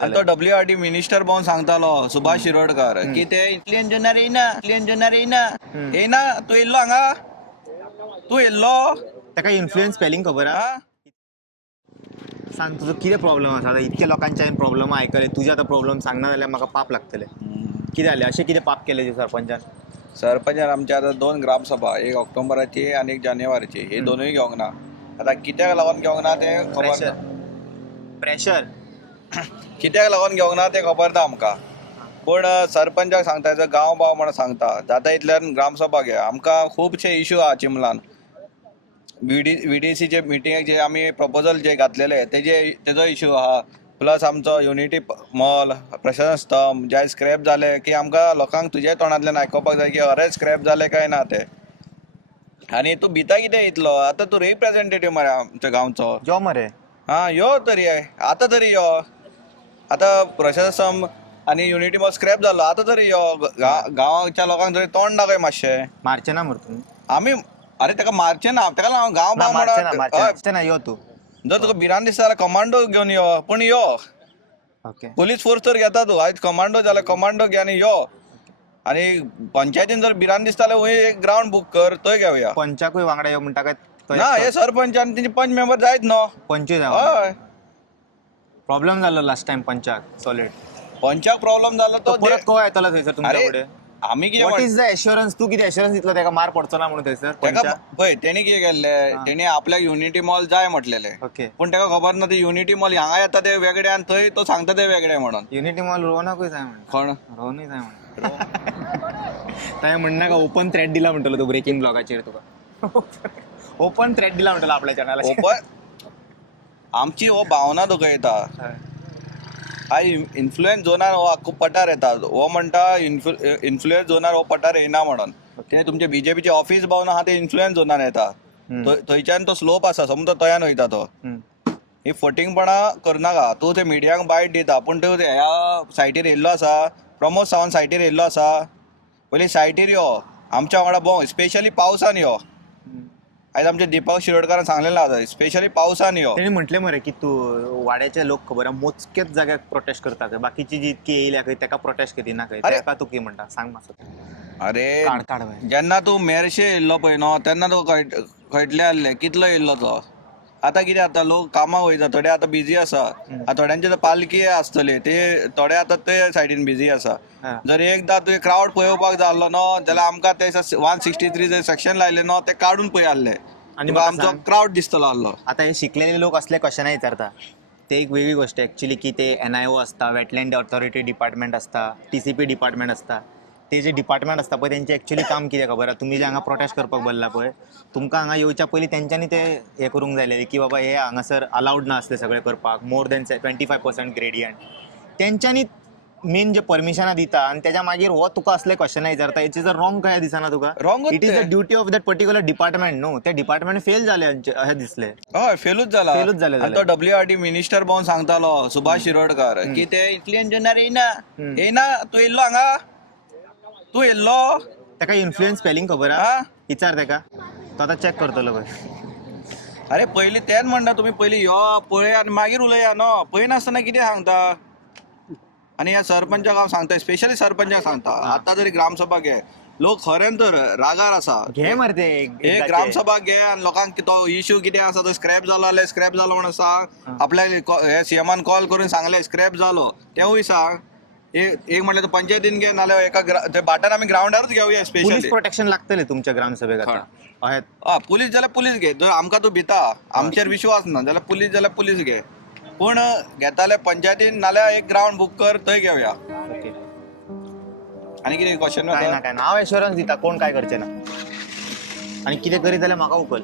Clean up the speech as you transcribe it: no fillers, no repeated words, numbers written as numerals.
आणि तो WRD minister पावन सांगतालो सुभाष शिरोडकर की ते इतली इंजिनियर येना तू येयल्लो हांगा तू येयल्लो ताका इन्फ्लुएन्स स्पेलिंग खबर हा हा सांग तुझो कितें प्रॉब्लम आसा आतां इतके लोकांचे हांवें प्रॉब्लम आयकले तुजे आतां प्रॉब्लम सांगना जाल्यार म्हाका पाप लागतले कितें जालें अशें कितें पाप केलें तुज्या सरपंचान सरपंचान आमच्या आता 2 ग्रामसभा एक ऑक्टोबराची आणि एक जानेवारीची हे दोनूय घेवंक ना आता कित्याक लागून घेवंक ना ते खबर ना प्रेशर कित्याक लागून घेवंक ना ते खबर ना आमकां पूण सरपंचाक सांगता जो गांव भाव म्हणून सांगता जाता इतल्यान ग्रामसभा घे आमकां खुबशे इश्यू आहा चिंबलान VDCचे मिटिंगेक जे आमी प्रपोजल जे घातलेले तेजो इश्यू आहा प्लस आमचो युनिटी मॉल प्रशासन स्तंभ जे स्क्रॅप जाले की आमकां लोकांक तुजे तोंडांतल्यान आयकोपाक जाय की अरे स्क्रॅप जाले काय ना ते आनी तूं भिता कितें इतलो आतां तूं रिप्रेझेंटेटिव्ह मरे आमच्या गांवचो जो मरे हा यो तरी आतां तरी यो आतां प्रशासन स्तंभ आनी युनिटी मॉल स्क्रॅप जालो आतां तरी यो गांवाच्या लोकांक तरी तोंड दाखय मातशें मारचे ना मरे तुमी आमी अरे ताका मारचें ना ताका लागून गांव भाव मारचे ना यो तू जर तुका भिरांत दिसता जाल्यार कमांडो घेवन यो पूण यो ओके पुलीस फोर्स तर घेता तूं आयज कमांडो जाल्यार कमांडो घे आनी यो आनी पंचायतीन जर भिरांत दिसता जाल्यार हूंय एक ग्रावंड बूक कर थंय घेवया पंचाकूय वांगडा यो म्हणटा काय ना हे सरपंच आनी तेंचे पंच मेंबर जायत न्हू पंचूय हय प्रॉब्लेम जालो लास्ट टाइम पंचाक सॉलिड पंचाक प्रॉब्लेम जालो तो परत कोण येतलो थंयसर तुमच्या अरे कडेन आमी कितें वॉट इज द एश्युरन्स तू कितें एश्युरन्स दितलो तेका मार पडचो ना म्हणून थंयसर तेका पंचा पळय तेणी कितें केल्लें तेणी आपल्याक युनिटी मॉल जाय म्हटलेलें ओके पूण तेका खबर ना ते युनिटी मॉल हांगा येता ते वेगळे आनी थंय तो सांगता ते वेगळे म्हणून युनिटी मॉल रोवनाकूय जाय म्हण कोण रोवनूय जाय म्हण ताणें म्हणना का ओपन थ्रेड दिला म्हणटलो तू ब्रेकिंग ब्लॉगाचेर तुका ओपन थ्रेड दिला म्हणटलो आपल्या चॅनलाचेर ओपन आमची हो भावना दुखयता आयज इन्फ्लुएन्स झोनार हो आख्खो पठार येता हो म्हणटा इन्फ्लुएन्स झोनार हो पठार येना म्हणून ते तुमचे BJPचे ऑफिस भवन आहा ते इन्फ्लुएन्स झोनार येता थंयच्यान तो स्लोप आसा समजा तयान वयता तो ही फटिंगपणा करनाका तूं ते मिडियांक बायट दिता पूण तूं ह्या सायटीर येयल्लो आसा प्रमोद सावंत सायटीर येयल्लो आसा पयलीं सायटीर यो आमच्या वांगडा भोंव स्पेशली पावसान यो आयज आमच्या दीपक शिरोडकारान सांगलेलें आसा स्पेशली पावसान यो तेणी म्हटलें मरे की तूं वाड्याचे लोक खबर आहा मोजकेच जाग्याक प्रोटेस्ट करता खंय बाकीची जी इतकी येयल्या खंय तेका प्रोटेस्ट करिना खंय तेका तूं कितें म्हणटा सांग मातसो अरे काड बाय जेन्ना तूं मेरशे येयल्लो पळय न्हू तेन्ना तो खंयटले आहले कितलो येयल्लो तो आतां कितें जाता लोक कामाक वयता थोडे आतां बिजी आसा थोड्यांचे पालकी आसतले ते थोडे आतां ते सायडीन बिजी आसा जर एकदां तुवें क्रावड पळोवपाक जाल्लो न्हू जाल्यार आमकां ते 163 जे सेक्शन लायले न्हू ते काडून पळय आहले आनी आमचो क्रावड दिसतलो आहलो आतां हे शिकलेले लोक असले क्वेश्चनां विचारता ते एक वेगळी गोष्ट एक्चुअली की ते NIO आसता वेटलँड ऑथॉरिटी डिपार्टमेंट आसता TCP डिपार्टमेंट आसता ते जे डिपार्टमेंट आसता पळय तेंचें एक्चुअली काम कितें खबर आहा तुमी जे हांगा प्रोटेस्ट करपाक बसला पळय तुमकां हांगा येवच्या पयलीं तेंच्यांनी ते हें करूंक जाय की बाबा हे हांगासर अलाउड ना आसले सगळें करपाक मोर दॅन 25% ग्रेडियंट तेंच्यांनी मेन जे परमिशनां दिता आनी तेच्या मागीर हो तुका असले क्वेश्चनां विचारता हेची जर रॉंग कशें दिसना तुका रॉंगूच it is the duty of that particular department न्हू ते डिपार्टमेंट फेल जाले अशें दिसलें हय फेलूच जाला जालें तो WRD मिनिस्टर पावन सांगतालो सुभाष शिरोडकर की ते इतली इंजिनियर येयना तूं येयल्लो हांगा तूं येयल्लो तेका इन्फ्लुएन्स स्पेलिंग खबर आहा विचार तेका तो आतां चॅक करतलो पळय अरे पयलीं तेच म्हणटा तुमी पयलीं यो पळय आनी मागीर उलया न्हू पळयनासतना कितें सांगता आनी ह्या सरपंचाक हांव सांगता स्पेशली सरपंचाक सांगता आतां जरी ग्रामसभा घे लोक खरें तर रागार आसा घे मरे ते एक ग्रामसभा घे आनी लोकांक तो इश्यू कितें आसा तो स्क्रॅप जालो जाल्यार स्क्रॅप जालो म्हणून सांग आपल्याक हे CMान कॉल करून सांगले स्क्रॅप जालो तेवूय सांग एक म्हटल्यार तो पंचायतीन घे नाल्यार एका ते बाटान आमी ग्रावंडारूच घेवया स्पेशली पोलीस प्रोटेक्शन लागतले तुमच्या ग्रामसभेक आतां पुलीस जाल्यार पुलीस घे जर आमकां तूं भिता आमचेर विश्वास ना जाल्यार पुलीस घे पूण घेताले पंचायतीन नाल्यार एक ग्रावंड बूक कर थंय घेवया ओके आनी कितें क्वेश्चन काय ना हांव एश्युरन्स दिता कोण काय करचें ना आनी कितें करीत जाल्यार म्हाका उखल